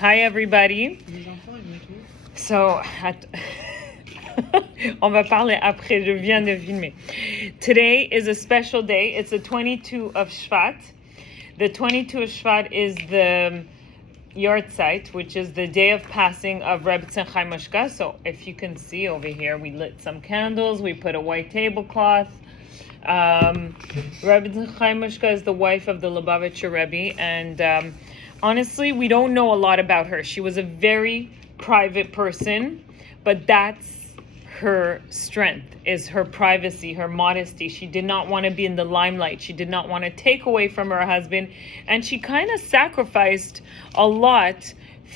Hi everybody. So, on va parler après, je viens de filmer. Today is a special day. It's the 22 of Shvat. The 22 of Shvat is the Yortzeit, which is the day of passing of Rebbetzin Chaim Moshka. So if you can see over here, we lit some candles, we put a white tablecloth. Rebbetzin Chaim Moshka is the wife of the Lubavitcher Rebbe, and honestly, we don't know a lot about her. She was a very private person, but that's her strength, is her privacy, her modesty. She did not want to be in the limelight. She did not want to take away from her husband, and she kind of sacrificed a lot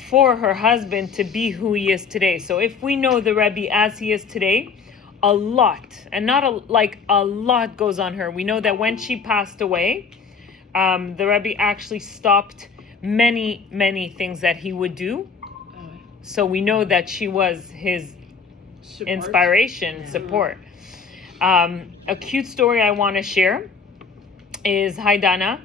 for her husband to be who he is today. So if we know the Rebbe as he is today, a lot, and not a lot goes on her. We know that when she passed away, the Rebbe actually stopped many things that he would do. So we know that she was his support. A cute story I want to share is, hi Dana,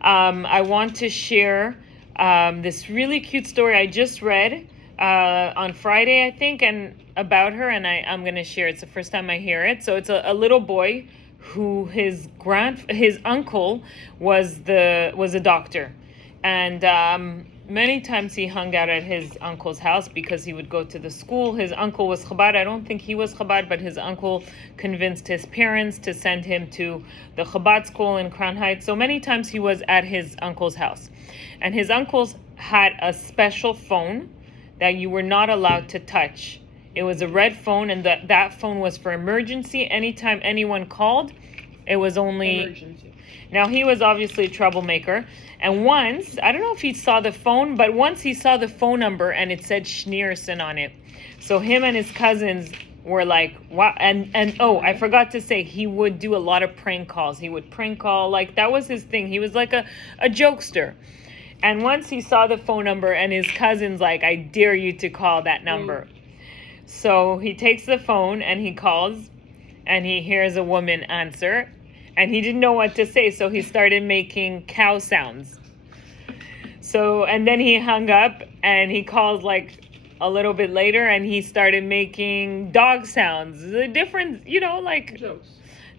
I want to share this really cute story I just read on Friday, I think, and about her, and I'm going to share it. It's the first time I hear it. So it's a little boy who his uncle was a doctor, and many times he hung out at his uncle's house because he would go to the school. His uncle was Chabad. I don't think he was Chabad, but his uncle convinced his parents to send him to the Chabad school in Crown Heights. So many times he was at his uncle's house. And his uncles had a special phone that you were not allowed to touch. It was a red phone, and that phone was for emergency. Anytime anyone called, it was only emergency. Now, he was obviously a troublemaker. And once, I don't know if he saw the phone, but once he saw the phone number and it said Schneerson on it. So him and his cousins were like, wow. And oh, I forgot to say, he would do a lot of prank calls. He would prank call, like that was his thing. He was like a jokester. And once he saw the phone number and his cousin's like, I dare you to call that number. So he takes the phone and he calls and he hears a woman answer. And he didn't know what to say, so he started making cow sounds. So, and then he hung up, and he calls like a little bit later, and he started making dog sounds. Different, like jokes.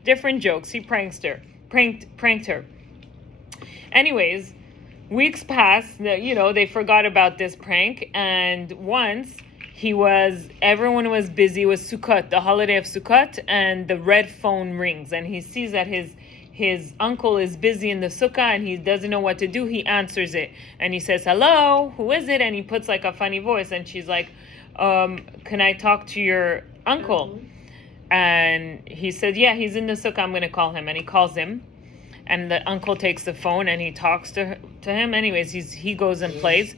Different jokes. He pranked her. Anyways, weeks passed. They forgot about this prank, and once everyone was busy. It was Sukkot, the holiday of Sukkot, and the red phone rings, and he sees that his uncle is busy in the sukkah and he doesn't know what to do. He answers it and he says, hello, who is it? And he puts like a funny voice, and she's like, can I talk to your uncle? And he said, yeah, he's in the sukkah, I'm going to call him. And he calls him, and the uncle takes the phone and he talks to him. Anyways, he goes and plays.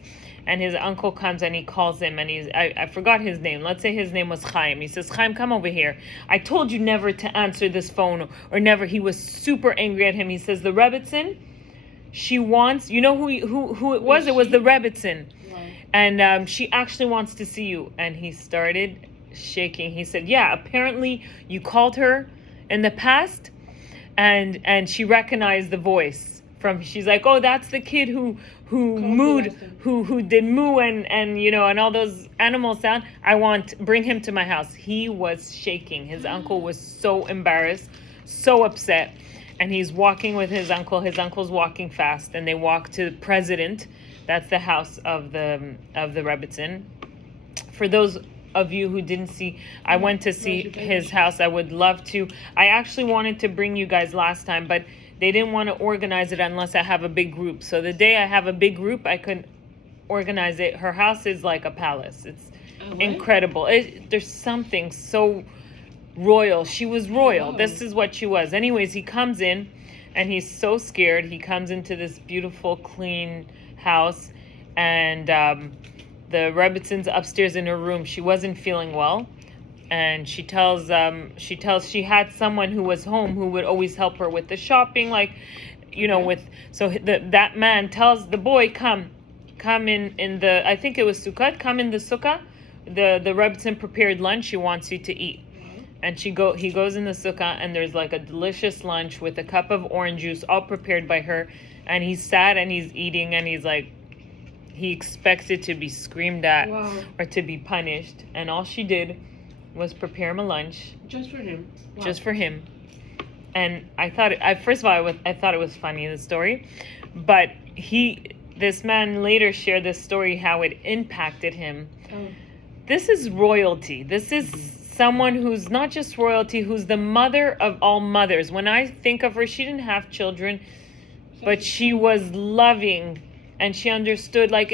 And his uncle comes and he calls him, and I forgot his name. Let's say his name was Chaim. He says, Chaim, come over here. I told you never to answer this phone, or never. He was super angry at him. He says, the Rebbetzin, she wants, who it was? It was the Rebbetzin. Right. And she actually wants to see you. And he started shaking. He said, yeah, apparently you called her in the past, and she recognized the voice. She's like, oh, that's the kid who did moo and all those animal sound. Bring him to my house. He was shaking. His uncle was so embarrassed, so upset, and he's walking with his uncle. His uncle's walking fast, and they walk to the president. That's the house of the Rebbetzin. For those of you who didn't see, I went to see his house. I would love to. I actually wanted to bring you guys last time, but they didn't want to organize it unless I have a big group. So the day I have a big group, I could organize it. Her house is like a palace. It's incredible. There's something so royal. She was royal. This is what she was. Anyways, he comes in, and he's so scared. He comes into this beautiful, clean house, and the Rebbetzин's upstairs in her room. She wasn't feeling well. And she she had someone who was home who would always help her with the shopping, that man tells the boy, come in the, I think it was Sukkot, come in the sukkah, the Rebbetzin prepared lunch, she wants you to eat. And he goes in the sukkah, and there's like a delicious lunch with a cup of orange juice all prepared by her, and he's sad and he's eating, and he's like, he expected to be screamed at Wow. or to be punished. And all she did was prepare him a lunch. Just for him. Wow. Just for him. And I thought, first of all, I thought it was funny, the story. But this man later shared this story, how it impacted him. Oh. This is royalty. This is someone who's not just royalty, who's the mother of all mothers. When I think of her, she didn't have children, but she was loving, and she understood, like,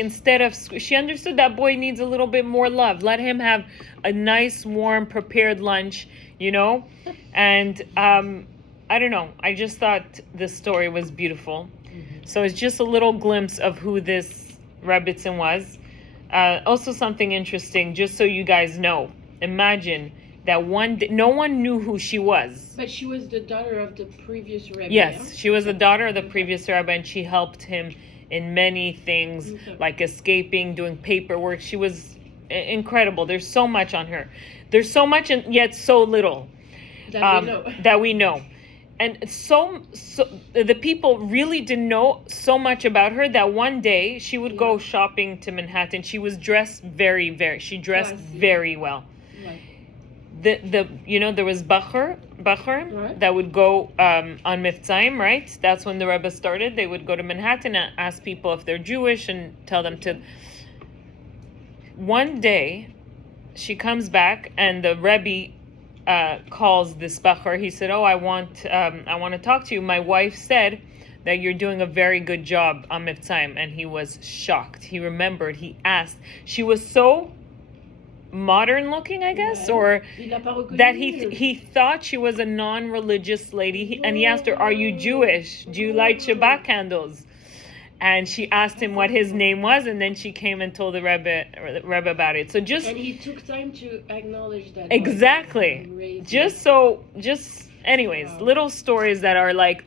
she understood that boy needs a little bit more love. Let him have a nice, warm, prepared lunch, you know? And I don't know. I just thought the story was beautiful. So it's just a little glimpse of who this Rebbitzin was. Also something interesting, just so you guys know. Imagine that one day, no one knew who she was. But she was the daughter of the previous Rebbe. Yes, yeah? she was the daughter of the previous Rebbe, and she helped him in many things, like escaping, doing paperwork. She was incredible. There's so much on her. There's so much and yet so little that we know. And so the people really didn't know so much about her that one day she would go shopping to Manhattan. She was dressed very very well. Right. There was Bachur right. that would go on Miftzayim, right? That's when the Rebbe started. They would go to Manhattan and ask people if they're Jewish and tell them to. One day, she comes back and the Rebbe calls this Bachur. He said, "Oh, I want to talk to you. My wife said that you're doing a very good job on Miftzayim," and he was shocked. He remembered. He asked. She was so modern looking, I guess, or that he thought she was a non-religious lady, and he asked her, "Are you Jewish? Do you light Shabbat candles?" And she asked him what his name was, and then she came and told the Rebbe about it. So and he took time to acknowledge that. Exactly. Anyways, little stories that are like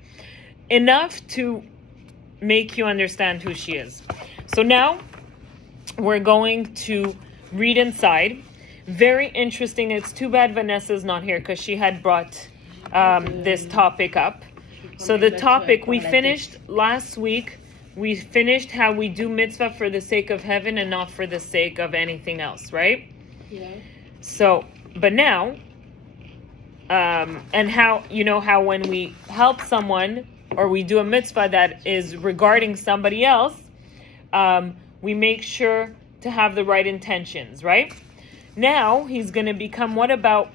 enough to make you understand who she is. So now we're going to read inside. Very interesting. It's too bad Vanessa's not here because she had brought this topic up. So the topic we finished last week. We finished how we do mitzvah for the sake of heaven and not for the sake of anything else, right? Yeah. So, but now, and how when we help someone or we do a mitzvah that is regarding somebody else, we make sure to have the right intentions, right? Now he's going to become, what about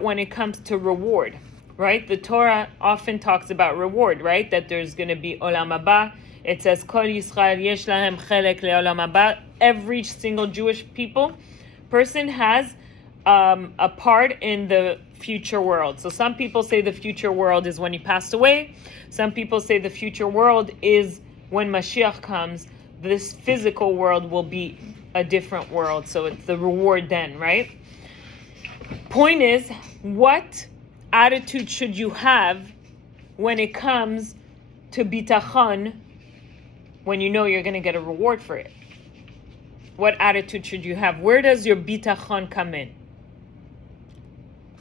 when it comes to reward, right? The Torah often talks about reward, right? That there's going to be olam haba. It says, Kol Yisrael yesh lahem chelek le'olam haba. Every single Jewish person has a part in the future world. So some people say the future world is when he passed away. Some people say the future world is when Mashiach comes. This physical world will be a different world. So it's the reward then, right? Point is, what attitude should you have when it comes to bitachon, when you know you're going to get a reward for it? What attitude should you have? Where does your bitachon come in?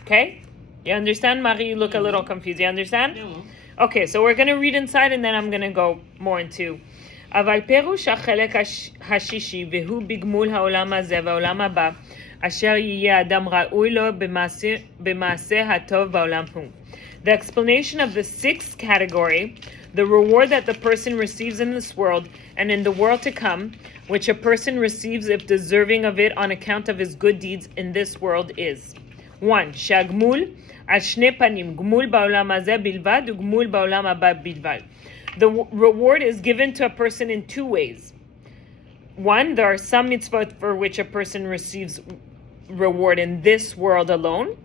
Okay? You understand, Marie? You look a little confused. You understand? No. Okay, so we're going to read inside and then I'm going to go more into. אבל פירוש החלק השישי והוא בגמול העולם הזה והעולם הבא אשר יהיה אדם ראוי לו במעשה הטוב בעולם הוא. The explanation of the sixth category, the reward that the person receives in this world and in the world to come, which a person receives if deserving of it on account of his good deeds in this world is 1. שהגמול על שני פנים, גמול בעולם הזה בלבד וגמול בעולם הבא בלבד. The reward is given to a person in two ways. 1, there are some mitzvot for which a person receives reward in this world alone.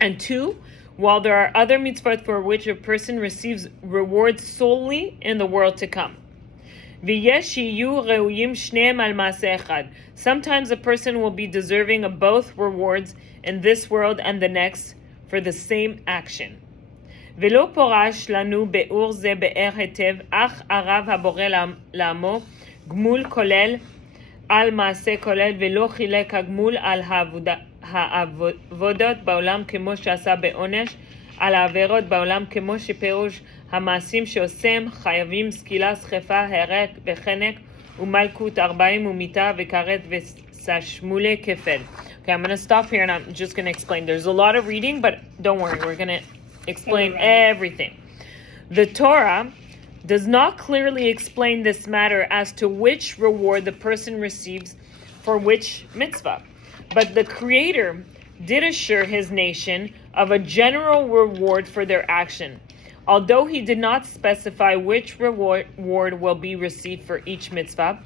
And 2, while there are other mitzvot for which a person receives reward solely in the world to come. Sometimes a person will be deserving of both rewards in this world and the next for the same action. ולא פורש לנו באור זה באר היטב, אך ערב הבורא לעמו גמול כולל על מעשה כולל, ולא חילק הגמול על העבודות בעולם כמו שעשה בעונש, על העבירות בעולם כמו שפירוש המעשים שעושים חייבים סקילה, סחפה, הרג וחנק Umalkut arbaim umita vekaret vesashmule kefed. Okay, I'm going to stop here and I'm just going to explain. There's a lot of reading, but don't worry, we're going to explain everything. The Torah does not clearly explain this matter as to which reward the person receives for which mitzvah, but the Creator did assure his nation of a general reward for their action, although he did not specify which reward will be received for each mitzvah,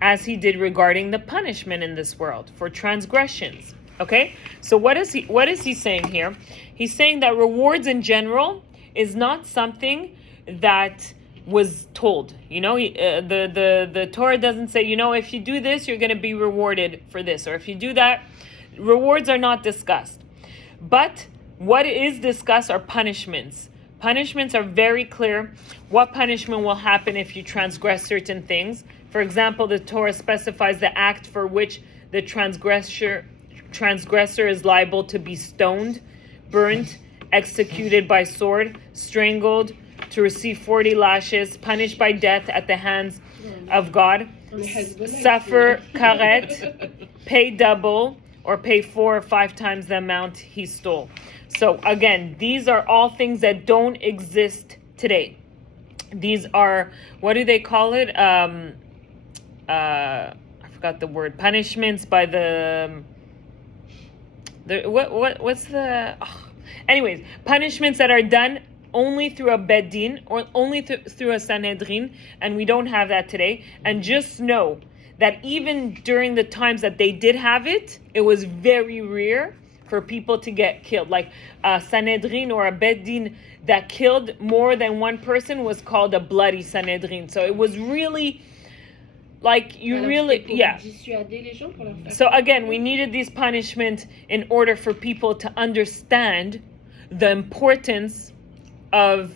as he did regarding the punishment in this world for transgressions. Okay, so what is he saying here? He's saying that rewards in general is not something that was told. The Torah doesn't say, if you do this, you're going to be rewarded for this, or if you do that. Rewards are not discussed. But what is discussed are punishments. Punishments are very clear. What punishment will happen if you transgress certain things? For example, the Torah specifies the act for which the transgressor is liable to be stoned, burnt, executed by sword, strangled, to receive 40 lashes, punished by death at the hands of God, suffer karet, pay double, or pay 4 or 5 times the amount he stole. So again, these are all things that don't exist today. These are, what do they call it? I forgot the word. Punishments by anyways, punishments that are done only through a bedin or only through a Sanhedrin, and we don't have that today. And just know that even during the times that they did have it, it was very rare for people to get killed. Like a Sanhedrin or a bedin that killed more than one person was called a bloody Sanhedrin. So it was really So again, we needed these punishments in order for people to understand the importance of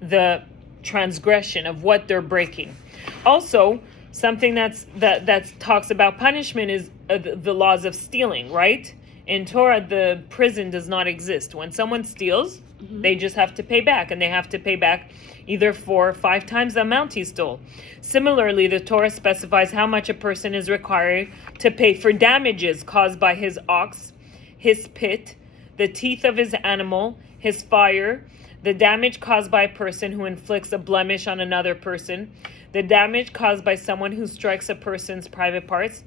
the transgression, of what they're breaking. Also, something that talks about punishment is the laws of stealing, right? In Torah, the prison does not exist. When someone steals, they just have to pay back, and they have to pay back either 4 or 5 times the amount he stole. Similarly, the Torah specifies how much a person is required to pay for damages caused by his ox, his pit, the teeth of his animal, his fire, the damage caused by a person who inflicts a blemish on another person, the damage caused by someone who strikes a person's private parts,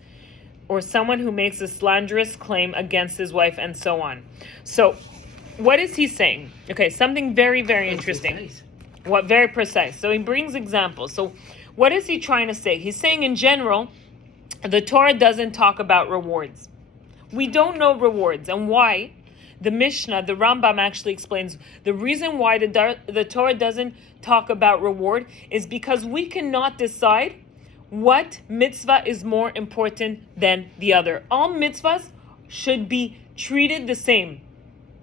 or someone who makes a slanderous claim against his wife, and so on. So, what is he saying? Okay, something very, very interesting. Precise. Very precise. So he brings examples. So what is he trying to say? He's saying in general, the Torah doesn't talk about rewards. We don't know rewards. And why? The Mishnah, the Rambam actually explains the reason why the Torah doesn't talk about reward is because we cannot decide what mitzvah is more important than the other. All mitzvahs should be treated the same.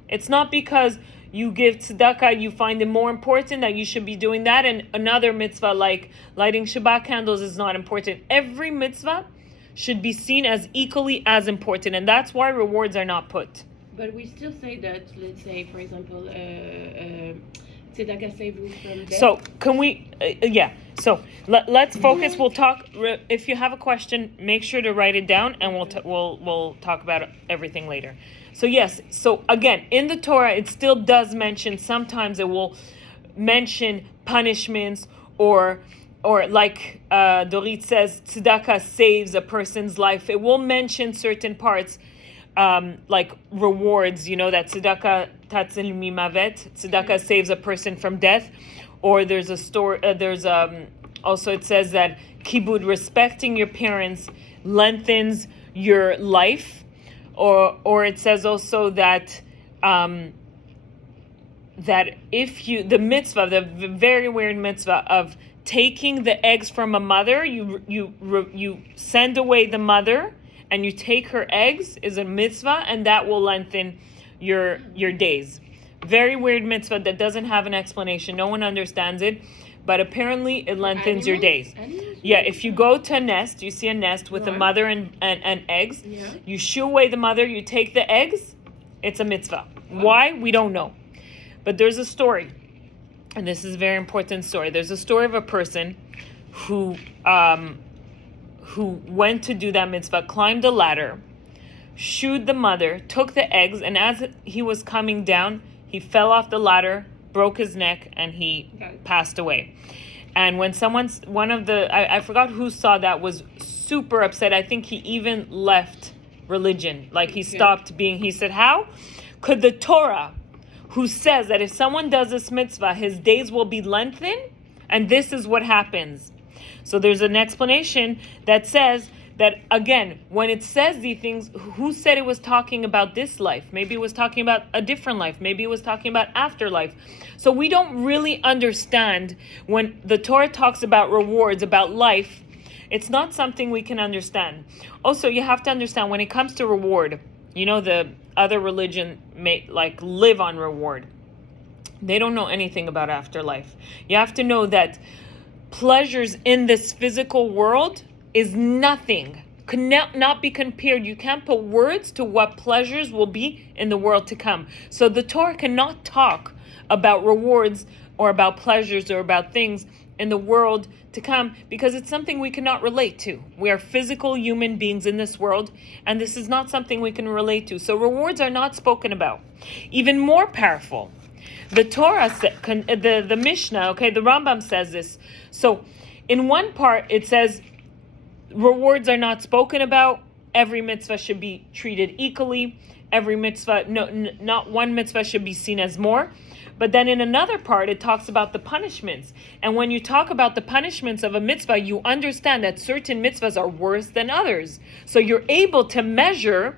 It's not because you give tzedakah, you find it more important that you should be doing that, and another mitzvah like lighting Shabbat candles is not important. Every mitzvah should be seen as equally as important, and that's why rewards are not put. But we still say that, let's say, for example, tzedakah save you from death. So can we, So let's focus. We'll talk. If you have a question, make sure to write it down, and we'll talk about everything later. So yes. So again, in the Torah, it still does mention. Sometimes it will mention punishments, or like Dorit says, tzedakah saves a person's life. It will mention certain parts. Like rewards, that tzedakah tatzil mimavet, tzedakah saves a person from death, or there's a story. Also it says that kibud, respecting your parents, lengthens your life, or it says also that that if you the very weird mitzvah of taking the eggs from a mother, you send away the mother, and you take her eggs, is a mitzvah, and that will lengthen your days. Very weird mitzvah that doesn't have an explanation. No one understands it, but apparently it lengthens your days. Yeah, if you go to a nest, you see a nest with a mother and eggs. Yeah. You shoo away the mother, you take the eggs, it's a mitzvah. Why? We don't know. But there's a story, and this is a very important story. There's a story of a person who who went to do that mitzvah climbed a ladder, shooed the mother, took the eggs, and as he was coming down, he fell off the ladder, broke his neck, and he passed away. And when I forgot who saw that, was super upset. I think he even left religion. Like he stopped being, he said, how could the Torah, who says that if someone does this mitzvah, his days will be lengthened, and this is what happens. So there's an explanation that says that, again, when it says these things, who said it was talking about this life? Maybe it was talking about a different life. Maybe it was talking about afterlife. So we don't really understand when the Torah talks about rewards, about life. It's not something we can understand. Also, you have to understand when it comes to reward, the other religion may live on reward. They don't know anything about afterlife. You have to know that pleasures in this physical world is nothing, cannot be compared. You can't put words to what pleasures will be in the world to come. So the Torah cannot talk about rewards or about pleasures or about things in the world to come, because it's something we cannot relate to. We are physical human beings in this world, and this is not something we can relate to. So rewards are not spoken about. Even more powerful, the Torah, the Mishnah, the Rambam says this. So in one part it says rewards are not spoken about. Every mitzvah should be treated equally. Every mitzvah, not one mitzvah should be seen as more. But then in another part, it talks about the punishments. And when you talk about the punishments of a mitzvah, you understand that certain mitzvahs are worse than others. So you're able to measure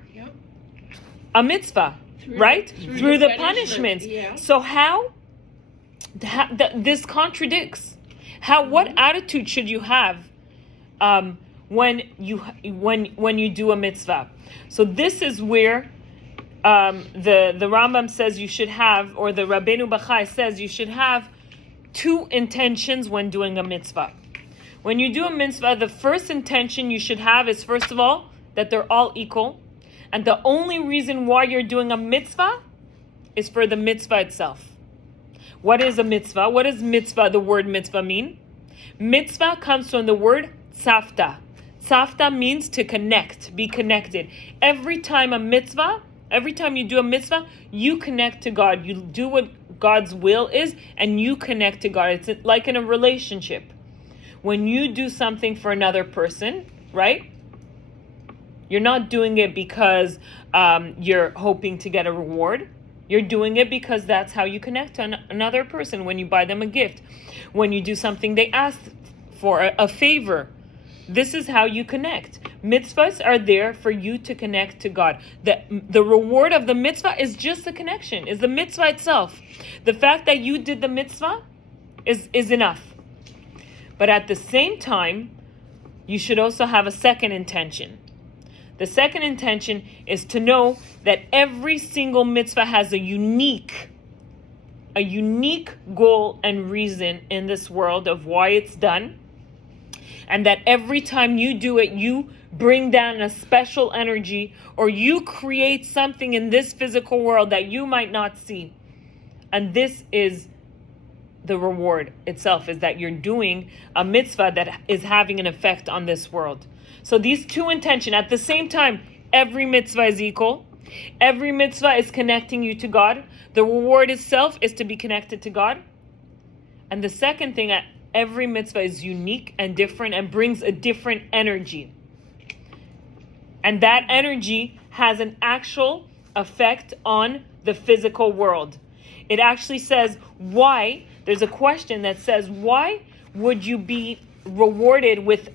a mitzvah, right? Through the punishments. Yeah. So how this contradicts. What attitude should you have when you do a mitzvah? So this is where the Rambam says you should have, or the Rabbeinu Bachai says you should have two intentions when doing a mitzvah. When you do a mitzvah, the first intention you should have is, first of all, that they're all equal. And the only reason why you're doing a mitzvah is for the mitzvah itself. What is a mitzvah? What does mitzvah, the word mitzvah, mean? Mitzvah comes from the word tzavta. Tzavta means to connect, be connected. Every time you do a mitzvah, you connect to God. You do what God's will is, and you connect to God. It's like in a relationship. When you do something for another person, right? You're not doing it because you're hoping to get a reward. You're doing it because that's how you connect to another person. When you buy them a gift, when you do something they ask for, a favor, this is how you connect. Mitzvahs are there for you to connect to God. The reward of the mitzvah is just the connection, is the mitzvah itself. The fact that you did the mitzvah is enough. But at the same time, you should also have a second intention. The second intention is to know that every single mitzvah has a unique goal and reason in this world of why it's done. And that every time you do it, you bring down a special energy, or you create something in this physical world that you might not see. And this is the reward itself, is that you're doing a mitzvah that is having an effect on this world. So these two intentions, at the same time, every mitzvah is equal. Every mitzvah is connecting you to God. The reward itself is to be connected to God. And the second thing, every mitzvah is unique and different and brings a different energy. And that energy has an actual effect on the physical world. It actually says, why? There's a question that says, why would you be rewarded with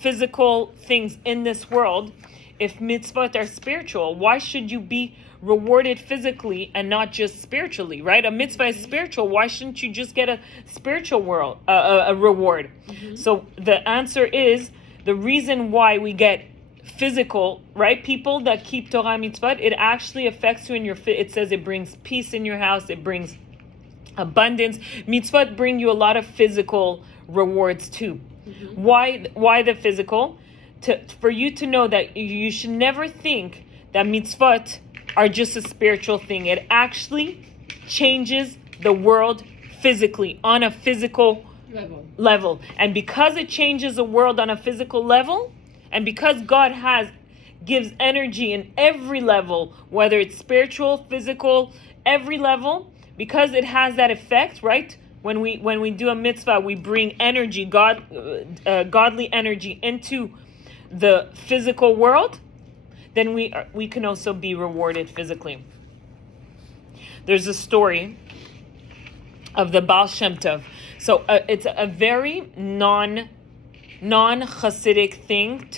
physical things in this world if mitzvot are spiritual? Why should you be rewarded physically and not just spiritually, right? A mitzvah is spiritual. Why shouldn't you just get a spiritual a reward? Mm-hmm. So the answer is, the reason why we get physical, right? People that keep Torah mitzvot, it actually affects you in your, it says it brings peace in your house, it brings abundance. Mitzvot bring you a lot of physical rewards too. Mm-hmm. Why the physical? For you to know that you should never think that mitzvot are just a spiritual thing. It actually changes the world physically, on a physical level. And because it changes the world on a physical level, And because God gives energy in every level, whether it's spiritual, physical, every level, because it has that effect, right? When we do a mitzvah, we bring energy, godly energy into the physical world, then we can also be rewarded physically. There's a story of the Baal Shem Tov. So it's a very non-Hasidic thing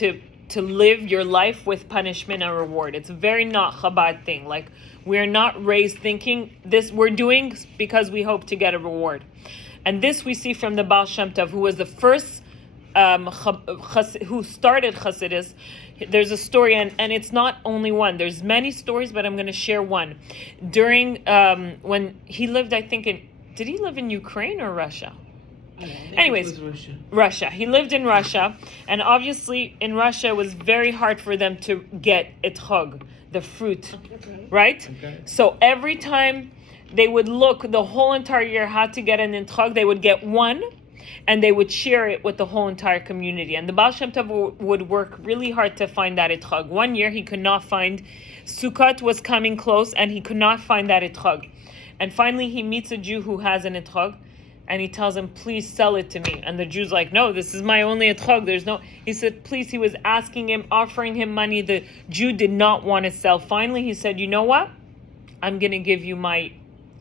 to live your life with punishment and reward. It's a very not Chabad thing. Like, we're not raised thinking this, we're doing because we hope to get a reward. And this we see from the Baal Shem Tov, who was the first who started Hasidus. There's a story, and it's not only one. There's many stories, but I'm going to share one. During when he lived, I think did he live in Ukraine or Russia? Anyways, Russia. He lived in Russia, and obviously in Russia it was very hard for them to get etrog, the fruit, right? Okay. So every time they would look the whole entire year how to get an etrog, they would get one, and they would share it with the whole entire community. And the Baal Shem Tov would work really hard to find that etrog. One year he could not find, Sukkot was coming close, and he could not find that etrog. And finally he meets a Jew who has an etrog, and he tells him, please sell it to me. And the Jew's like, no, this is my only etrog. There's no, he said, please. He was asking him, offering him money. The Jew did not want to sell. Finally, he said, you know what? I'm going to give you my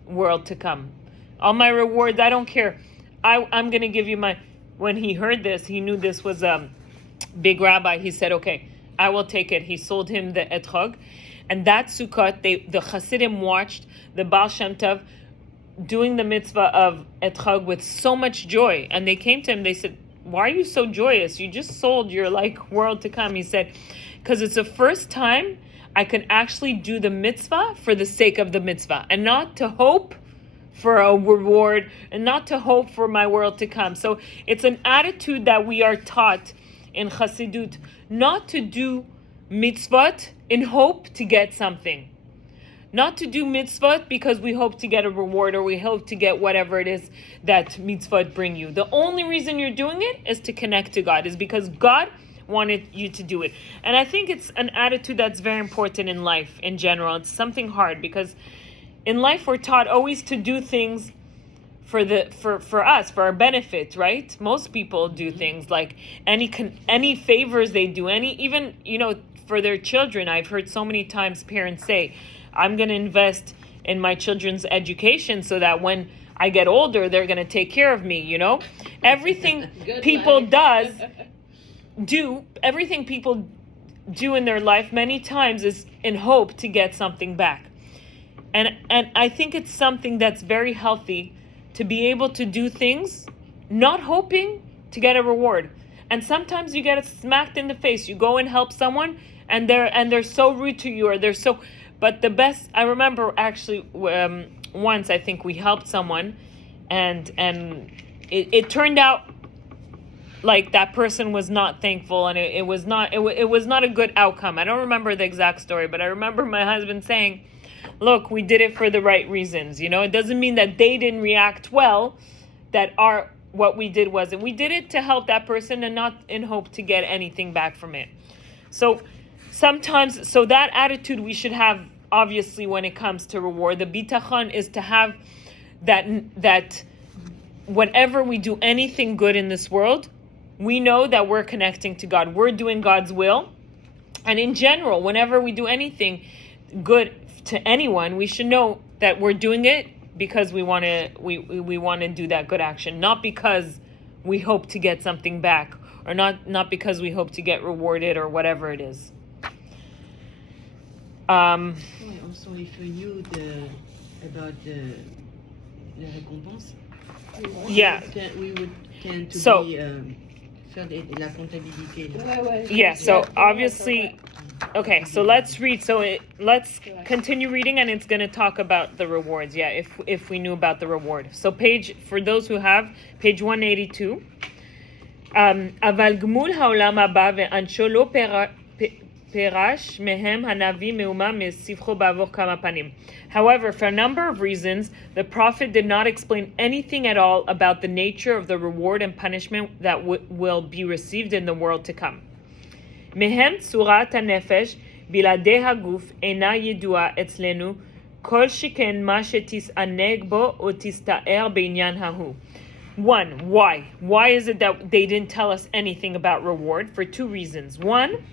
world to come. All my rewards, I don't care. I'm going to give you my, when he heard this, he knew this was a big rabbi. He said, okay, I will take it. He sold him the etrog. And that Sukkot, the Hasidim watched the Baal Shem Tov doing the mitzvah of etrog with so much joy. And they came to him, they said, why are you so joyous? You just sold your world to come. He said, because it's the first time I can actually do the mitzvah for the sake of the mitzvah, and not to hope for a reward, and not to hope for my world to come. So it's an attitude that we are taught in Chassidut, not to do mitzvot in hope to get something. Not to do mitzvot because we hope to get a reward, or we hope to get whatever it is that mitzvot bring you. The only reason you're doing it is to connect to God, is because God wanted you to do it. And I think it's an attitude that's very important in life in general. It's something hard, because in life we're taught always to do things for us, for our benefit, right? Most people do things like any favors they do, even for their children. I've heard so many times parents say, I'm going to invest in my children's education so that when I get older, they're going to take care of me, Everything people everything people do in their life many times is in hope to get something back. And I think it's something that's very healthy to be able to do things not hoping to get a reward. And sometimes you get smacked in the face. You go and help someone, and they're so rude to you, or they're so. But the best, I remember actually once I think we helped someone, and it turned out like that person was not thankful, and it was not a good outcome. I don't remember the exact story, but I remember my husband saying, look, we did it for the right reasons. It doesn't mean that they didn't react well, what we did wasn't. We did it to help that person and not in hope to get anything back from it. So that attitude we should have, obviously, when it comes to reward. The Habitachon is to have that whenever we do anything good in this world, we know that we're connecting to God. We're doing God's will. And in general, whenever we do anything good to anyone, we should know that we're doing it because we want to do that good action, not because we hope to get something back, or not because we hope to get rewarded or whatever it is. Also, if you knew about the récompense, yeah, we would tend to faire la comptabilité. Yeah, so obviously, okay, so let's read. Let's continue reading, and it's going to talk about the rewards. Yeah, if we knew about the reward. So for those who have, page 182. אבל גמול העולם הבא ואנשו לא פירש מהם הנביא מאומה מספחו בעבור כמה פנים. However, for a number of reasons, the prophet did not explain anything at all about the nature of the reward and punishment that will be received in the world to come. מהם צורת הנפש בלעדי הגוף אינה ידועה אצלנו, כל שכן מה שתסענג בו או תסתער בעניין ההוא. One, why? Why is it that they didn't tell us anything about reward? For two reasons. One,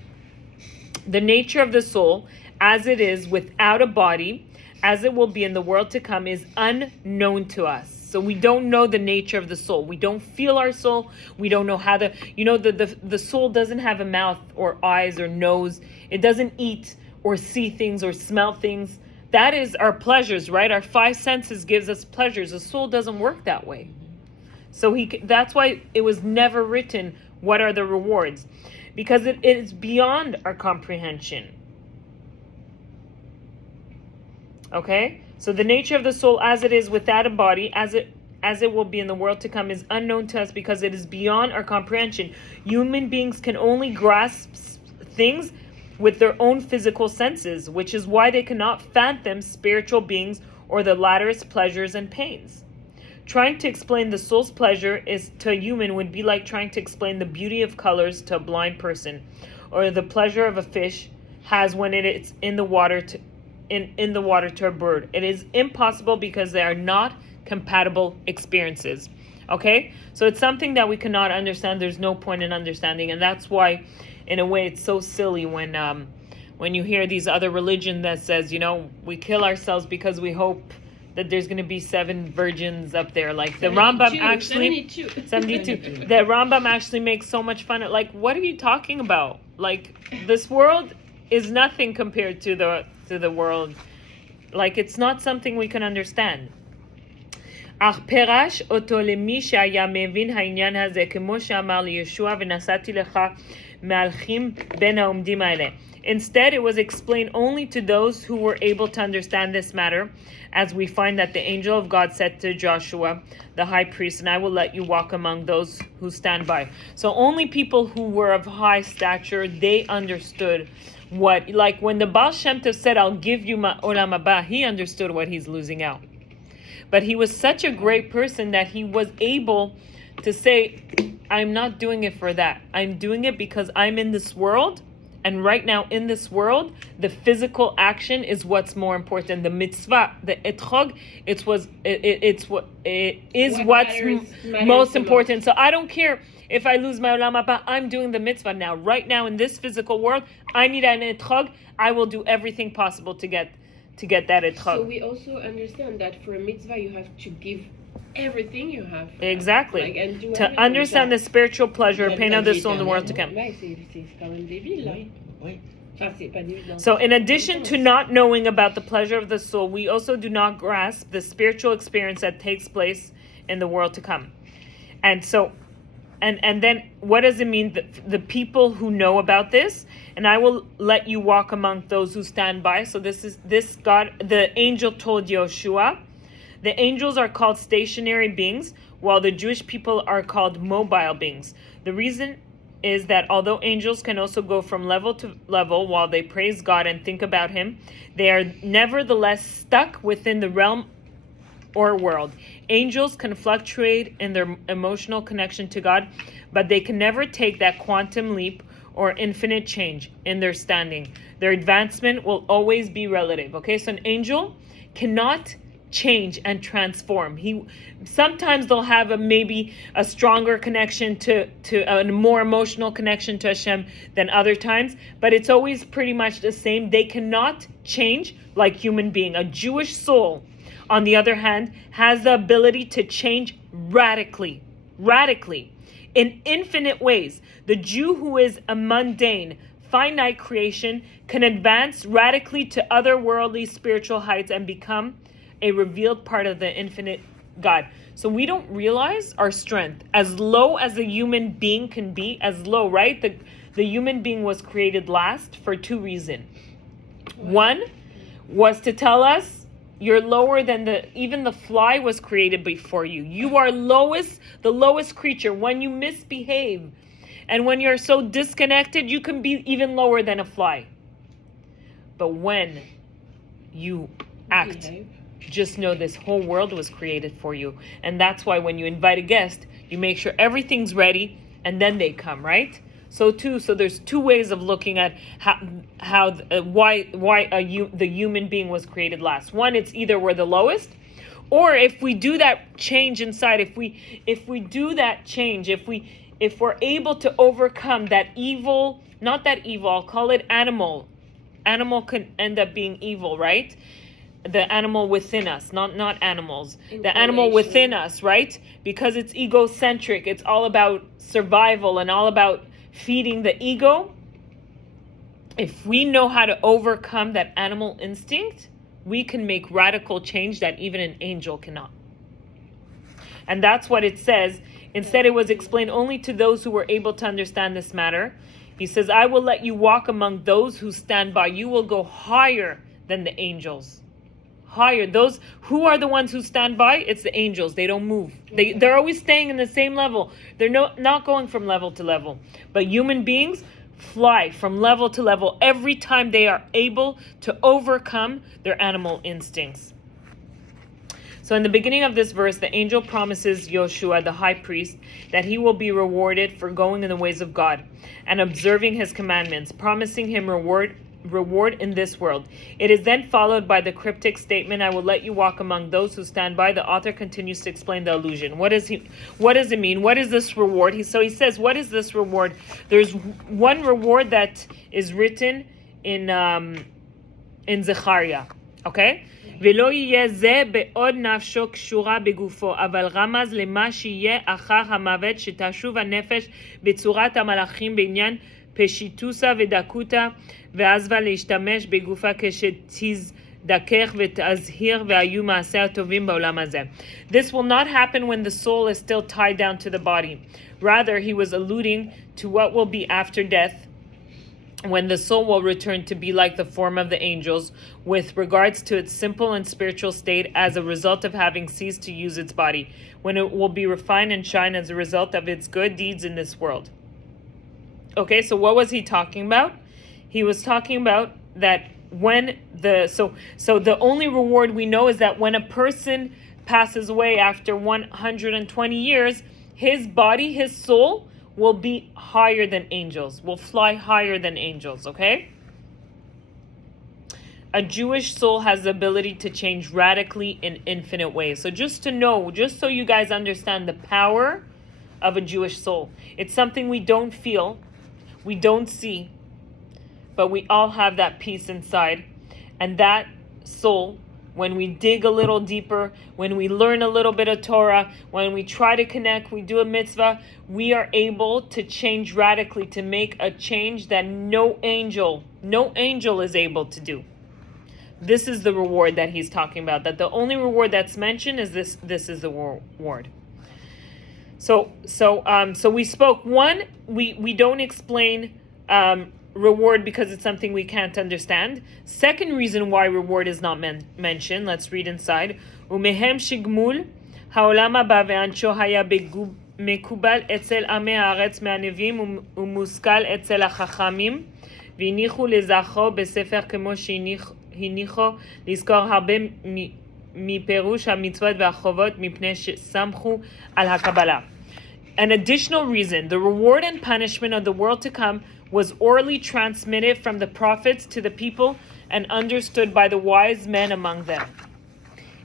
the nature of the soul, as it is without a body, as it will be in the world to come, is unknown to us. So we don't know the nature of the soul. We don't feel our soul. We don't know how the soul doesn't have a mouth or eyes or nose. It doesn't eat or see things or smell things. That is our pleasures, right? Our five senses gives us pleasures. The soul doesn't work that way. So that's why it was never written, what are the rewards? Because it is beyond our comprehension. Okay? So the nature of the soul as it is without a body, as it will be in the world to come, is unknown to us because it is beyond our comprehension. Human beings can only grasp things with their own physical senses, which is why they cannot fathom spiritual beings or the latter's pleasures and pains. Trying to explain the soul's pleasure to a human would be like trying to explain the beauty of colors to a blind person, or the pleasure of a fish has when it's in the water to a bird. It is impossible because they are not compatible experiences. Okay? So it's something that we cannot understand. There's no point in understanding, and that's why, in a way, it's so silly when you hear these other religion that says, we kill ourselves because we hope that there's going to be 7 virgins up there. Like the Rambam actually 72. The Rambam actually makes so much fun of, like, what are you talking about? Like, this world is nothing compared to the world. Like, it's not something we can understand. אך פירש אותו למי שהיה מבין העניין הזה, כמו שאמר לישוע ונשאתי לך מהלכים בין העומדים האלה. Instead, it was explained only to those who were able to understand this matter, as we find that the angel of God said to Joshua, the high priest, and I will let you walk among those who stand by. So only people who were of high stature, they understood what, like when the Baal Shem Tov said, I'll give you my olam haba, he understood what he's losing out. But he was such a great person that he was able to say, I'm not doing it for that. I'm doing it because I'm in this world. And right now in this world, the physical action is what's more important. The mitzvah, the etrog, it's what's most important. So I don't care if I lose my olam haba. I'm doing the mitzvah now. Right now in this physical world, I need an etrog. I will do everything possible to get that etrog. So we also understand that for a mitzvah, you have to give everything you have. Exactly. Like, and do to understand the spiritual pleasure, pain of the soul in the world to come. So in addition to not knowing about the pleasure of the soul, we also do not grasp the spiritual experience that takes place in the world to come. And so, and then what does it mean? The people who know about this, and I will let you walk among those who stand by. So this God, the angel told Yoshua, the angels are called stationary beings, while the Jewish people are called mobile beings. The reason is that although angels can also go from level to level while they praise God and think about Him, they are nevertheless stuck within the realm or world. Angels can fluctuate in their emotional connection to God, but they can never take that quantum leap or infinite change in their standing. Their advancement will always be relative. Okay, so an angel cannot change and transform. Sometimes they'll have maybe a stronger connection to a more emotional connection to Hashem than other times, but it's always pretty much the same. They cannot change like human being. A Jewish soul, on the other hand, has the ability to change radically, in infinite ways. The Jew who is a mundane, finite creation can advance radically to otherworldly spiritual heights and become a revealed part of the infinite God. So we don't realize our strength. As low as a human being can be, as low, right? The human being was created last for 2 reasons. One was to tell us you're lower than even the fly was created before you. You are the lowest creature. When you misbehave and when you're so disconnected, you can be even lower than a fly. But when you act, just know this whole world was created for you. And that's why when you invite a guest, you make sure everything's ready and then they come, right? So there's two ways of looking at why the human being was created last. One, it's either we're the lowest, or if we do that change inside, if we do that change, if we're able to overcome that evil, not that evil, I'll call it animal. Animal can end up being evil, right? The animal within us, not animals. The animal within us, right? Because it's egocentric. It's all about survival and all about feeding the ego. If we know how to overcome that animal instinct, we can make radical change that even an angel cannot. And that's what it says. Instead, it was explained only to those who were able to understand this matter. He says, I will let you walk among those who stand by. You will go higher than the angels. Higher. Those who are the ones who stand by, it's the angels. They don't move. They're always staying in the same level. They're not going from level to level. But human beings fly from level to level every time they are able to overcome their animal instincts. So in the beginning of this verse, the angel promises Yoshua, the high priest, that he will be rewarded for going in the ways of God and observing his commandments, promising him reward in this world. It is then followed by the cryptic statement, I will let you walk among those who stand by. The author continues to explain the allusion. What does it mean? What is this reward? He says, what is this reward? There's one reward that is written in Zechariah. Okay? ולא יהיה זה בעוד נפשו קשורה בגופו, אבל רמז למה שיהיה אחר המוות שתשוב הנפש בצורת המלאכים בעניין פשיטוסה ודקותה, ועזבה להשתמש בגופה כשתזדכך ותזהיר והיו מעשיה הטובים בעולם הזה. This will not happen when the soul is still tied down to the body. Rather, he was alluding to what will be after death, when the soul will return to be like the form of the angels with regards to its simple and spiritual state as a result of having ceased to use its body, when it will be refined and shine as a result of its good deeds in this world. Okay, so what was he talking about? He was talking about that when so the only reward we know is that when a person passes away after 120 years, his body, his soul, will be higher than angels, will fly higher than angels, okay? A Jewish soul has the ability to change radically in infinite ways. So just to know, just so you guys understand the power of a Jewish soul. It's something we don't feel, we don't see, but we all have that peace inside. And that soul, when we dig a little deeper, when we learn a little bit of Torah, when we try to connect, we do a mitzvah, we are able to change radically, to make a change that no angel is able to do. This is the reward that he's talking about, that the only reward that's mentioned is this is the reward. So we spoke. One, we don't explain reward because it's something we can't understand. Second reason why reward is not mentioned, let's read inside. ומהם שגמול העולם הבא ואנשו היה מקובל אצל עמי הארץ מהנביאים ומושכל אצל החכמים והניחו לזכרו בספר כמו שהניחו לזכור הרבה מפירוש המצוות והחובות מפני שסמכו על הקבלה. An additional reason, the reward and punishment of the world to come was orally transmitted from the prophets to the people and understood by the wise men among them.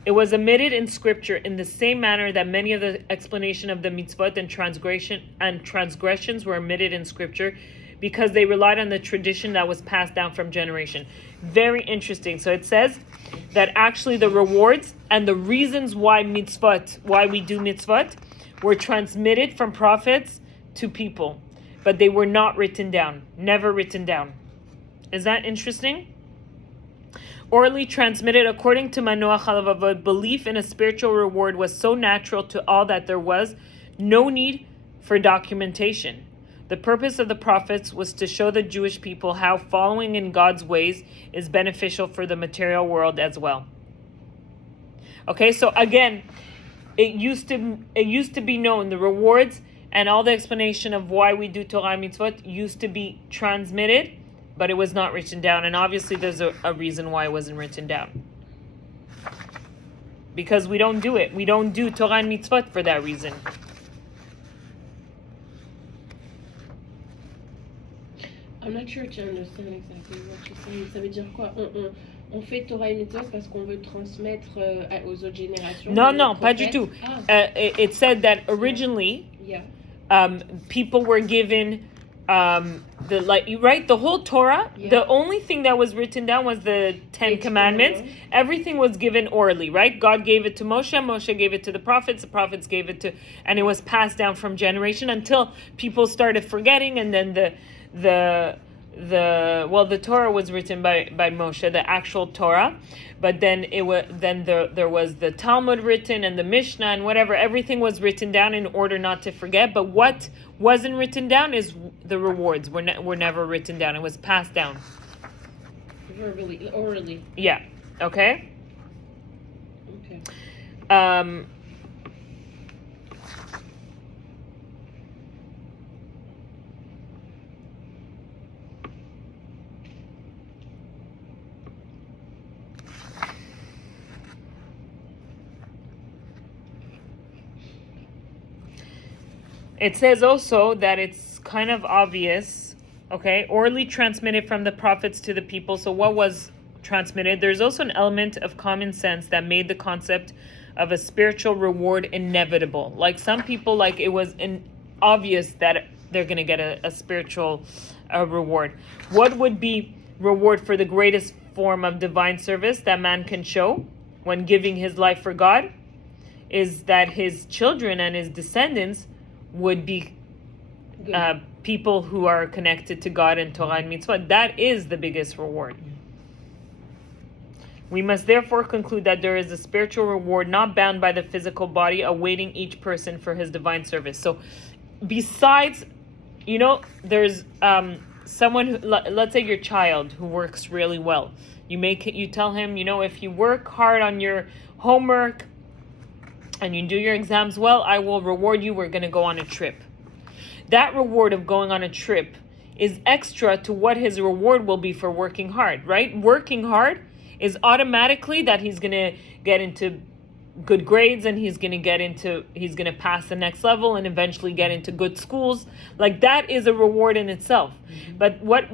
It was omitted in scripture in the same manner that many of the explanation of the mitzvot and transgressions were omitted in scripture because they relied on the tradition that was passed down from generation. Very interesting. So it says that actually the rewards and the reasons why we do mitzvot, were transmitted from prophets to people, but they were not written down, never written down. Is that interesting? Orally transmitted according to Manoach HaLevavot, belief in a spiritual reward was so natural to all that there was no need for documentation. The purpose of the prophets was to show the Jewish people how following in God's ways is beneficial for the material world as well. Okay, so again, it used to be known, the rewards and all the explanation of why we do Torah and mitzvot used to be transmitted, but it was not written down. And obviously there's a reason why it wasn't written down. Because we don't do it. We don't do Torah and mitzvot for that reason. I'm not sure to understand exactly what you're saying. Ça veut dire quoi? On fait Torah et Mitzvot parce qu'on veut transmettre aux autres générations. No, pas du tout. It said that originally, people were given the whole Torah. Yeah. The only thing that was written down was the Ten Commandments. Everything was given orally, right? God gave it to Moshe. Moshe gave it to the prophets gave it to, and it was passed down from generation until people started forgetting, and then the Torah was written by Moshe, the actual Torah, but then there was the Talmud written and the Mishnah and whatever. Everything was written down in order not to forget. But what wasn't written down is the rewards were never written down. It was passed down Verbally, orally. Yeah. Okay. It says also that it's kind of obvious, okay, orally transmitted from the prophets to the people. So what was transmitted? There's also an element of common sense that made the concept of a spiritual reward inevitable. Like some people, like it was obvious that they're going to get a spiritual reward. What would be reward for the greatest form of divine service that man can show when giving his life for God? Is that his children and his descendants would be people who are connected to God and Torah and Mitzvah. That is the biggest reward. We must therefore conclude that there is a spiritual reward not bound by the physical body awaiting each person for his divine service. So besides, there's someone who, let's say your child who works really well. You tell him, if you work hard on your homework and you do your exams well, I will reward you. We're going to go on a trip. That reward of going on a trip is extra to what his reward will be for working hard, right? Working hard is automatically that he's going to get into good grades and he's going to pass the next level and eventually get into good schools. Like that is a reward in itself. Mm-hmm. But what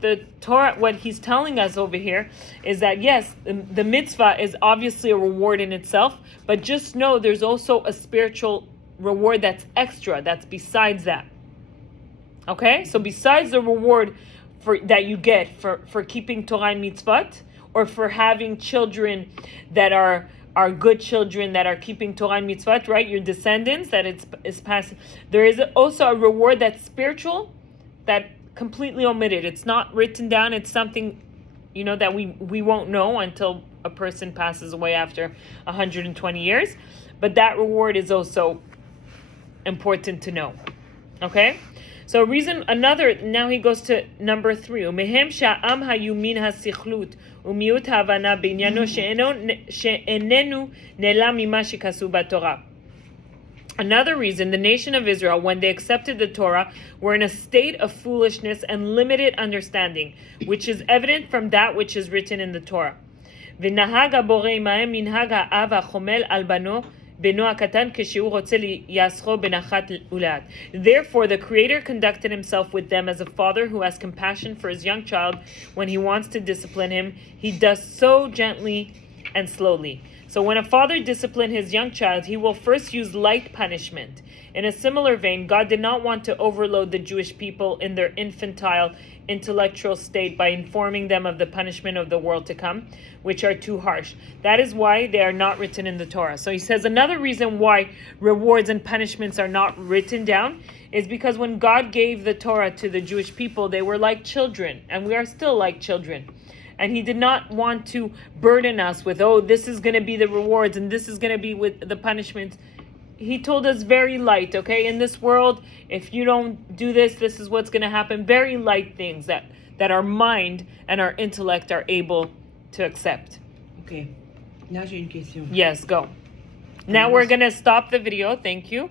the Torah, what he's telling us over here is that yes, the mitzvah is obviously a reward in itself, but just know there's also a spiritual reward that's extra, that's besides that. Okay? So besides the reward that you get for keeping Torah and mitzvot, or for having children that are good children that are keeping Torah and mitzvot, right? Your descendants, that is passing. There is also a reward that's spiritual, that completely omitted. It's not written down. It's something, that we won't know until a person passes away after 120 years. But that reward is also important to know. Okay? So now he goes to number 3. Umehem sha'am hayumin hasichlut umiut havana b'inyano she'enenu ne'elam mima shekasu b'Torah. Another reason, the nation of Israel, when they accepted the Torah, were in a state of foolishness and limited understanding, which is evident from that which is written in the Torah. V'nahag haborei ma'em minhag ha'av hachomel al bano. Therefore, the Creator conducted himself with them as a father who has compassion for his young child when he wants to discipline him. He does so gently and slowly. So when a father disciplines his young child, he will first use light punishment. In a similar vein, God did not want to overload the Jewish people in their infantile intellectual state by informing them of the punishment of the world to come, which are too harsh. That is why they are not written in the Torah. So he says another reason why rewards and punishments are not written down is because when God gave the Torah to the Jewish people, they were like children, and we are still like children. And he did not want to burden us with, this is going to be the rewards and this is going to be with the punishments. He told us very light, okay? In this world, if you don't do this, this is what's going to happen. Very light things that our mind and our intellect are able to accept. Okay. Now j'ai une question. Yes, go. Now we're going to stop the video. Thank you.